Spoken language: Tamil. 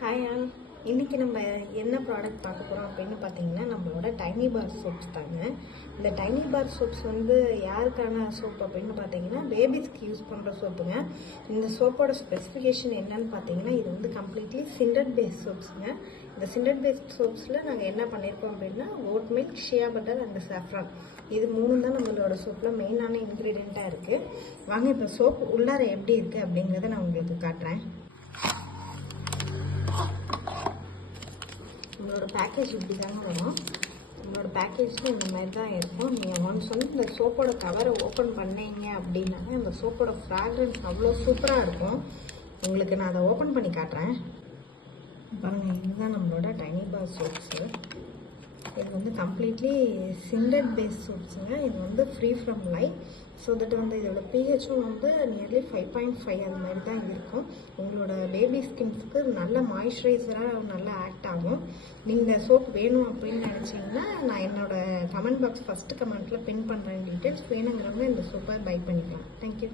Hi all. இன்றைக்கி நம்ம என்ன ப்ராடக்ட் பார்க்க போகிறோம் அப்படின்னு பார்த்தீங்கன்னா நம்மளோட டைனி பார் சோப்ஸ் தாங்க. இந்த டைனி பார் சோப்ஸ் யாருக்கான சோப் அப்படின்னு பார்த்தீங்கன்னா பேபிஸ்க்கு யூஸ் பண்ணுற சோப்புங்க. இந்த சோப்போட ஸ்பெசிஃபிகேஷன் என்னன்னு பார்த்தீங்கன்னா இது கம்ப்ளீட்லி சிண்டட் பேஸ்ட் சோப்ஸுங்க. இந்த சிண்டட் பேஸ்ட் சோப்ஸில் நாங்கள் என்ன பண்ணியிருக்கோம் அப்படின்னா oat milk, shea butter and saffron இது மூணு தான் நம்மளோட சோப்பில் மெயினான இன்க்ரீடியண்ட்டாக இருக்குது. வாங்க இப்போ சோப் உள்ளார எப்படி இருக்குது அப்படிங்கிறத நான் உங்களுக்கு காட்டுறேன். உங்களோட பேக்கேஜ் இப்படி தாங்க வரும். உங்களோட பேக்கேஜில் இந்த மாதிரி தான் இருக்கும். நீங்கள் ஒன்ஸ் இந்த சோப்போட கவரை ஓப்பன் பண்ணீங்க அப்படின்னாங்க இந்த சோப்போட ஃப்ராக்ரன்ஸ் அவ்வளோ சூப்பராக இருக்கும். உங்களுக்கு நான் அதை ஓப்பன் பண்ணி காட்டுறேன் பாருங்கள். இதுதான் நம்மளோட டைனி பார் சோப்ஸு. இது கம்ப்ளீட்லி சிண்டட் பேஸ்ட் சோப்ஸுங்க. இது free from lye. So that இதோட பிஹெச்சும் நியர்லி 5.5 அது மாதிரி தான் இருக்கும். உங்களோட பேபி ஸ்கின்ஸுக்கு நல்ல மாய்ஸ்சரைசராக நல்லா ஆக்ட் ஆகும். நீங்கள் சோப் வேணும் அப்படின்னு நினச்சிங்கன்னா நான் என்னோடய கமெண்ட் பாக்ஸ் ஃபஸ்ட்டு கமெண்ட்டில் பின் பண்ணுறேன் டீட்டெயில்ஸ். வேணுங்கிறவங்க இந்த சோப்பை பை பண்ணிக்கலாம். தேங்க்யூ.